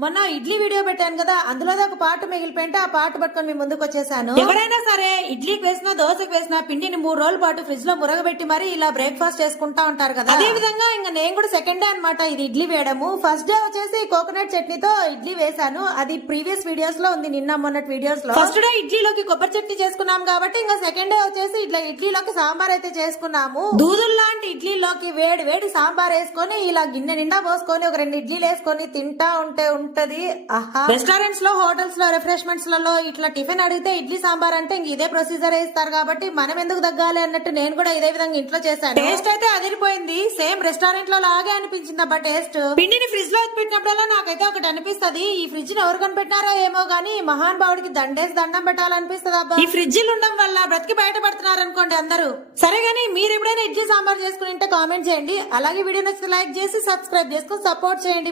మొన్న ఇడ్లీ వీడియో పెట్టాను కదా, అందులో ఒక పార్ట్ మిగిలిపోయింటే ఆ పార్ట్ పట్టుకొని మీ ముందుకు వచ్చేసాను. ఎవరైనా సరే ఇడ్లీకి వేసినా దోశకు వేసినా పిండిని 3 రోజుల పాటు ఫ్రిడ్జ్ లో మురగబెట్టి మరి ఇలా బ్రేక్ఫాస్ట్ చేసుకుంటా ఉంటారు కదా. అదే విధంగా ఇంకా నేను కూడా సెకండ్ డే అనమాట ఇది ఇడ్లీ వేయడము. ఫస్ట్ డే వచ్చేసి కోకోనట్ చట్నీతో ఇడ్లీ వేసాను. అది ప్రీవియస్ వీడియోస్ లో ఉంది, నిన్న మొన్నటి వీడియోస్ లో. ఫస్ట్ డే ఇడ్లీలోకి కొబ్బరి చట్నీ చేసుకున్నాం కాబట్టి ఇంకా సెకండ్ డే వచ్చేసి ఇట్లా ఇడ్లీలోకి సాంబార్ అయితే చేసుకున్నాము. దూదులు లాంటి ఇడ్లీలోకి వేడి వేడి సాంబార్ వేసుకొని ఇలా గిన్నె నిండా పోసుకొని ఒక 2 ఇడ్లీలు వేసుకొని తింటా ఉంటే ఉంటది. రెస్టారెంట్స్ లో, హోటల్స్ లో, రిఫ్రెష్మెంట్స్ లలో ఇట్లా టిఫిన్ అడిగితే ఇడ్లీ సాంబార్ అంటే ఇంక ఇదే ప్రొసీజర్ ఇస్తారు కాబట్టి మనం ఎందుకు తగ్గాలి అన్నట్టు నేను కూడా ఇదే విధంగా ఇంట్లో చేశాను. టేస్ట్ అయితే అదిరిపోయింది, సేమ్ రెస్టారెంట్ లో లాగే అనిపించింది అబ్బా టేస్ట్. పిండిని ఫ్రిడ్జ్ లో పెట్టినప్పుడల్లా నాకైతే ఒకటి అనిపిస్తుంది, ఈ ఫ్రిడ్జ్ ని ఎవరు కనిపెట్టినారో ఏమో గానీ మహాన్ భావుడికి దండేసి దండం పెట్టాలనిపిస్తుంది అబ్బా. ఈ ఫ్రిడ్జ్ ఉండడం వల్ల బ్రతికి బయటపడుతున్నారు అనుకోండి అందరూ. సరే గానీ మీరు ఎప్పుడైనా ఇడ్లీ సాంబార్ చేసుకుని కామెంట్ చేయండి. అలాగే వీడియో నచ్చితే లైక్ చేసి సబ్స్క్రైబ్ చేసుకుని సపోర్ట్ చేయండి.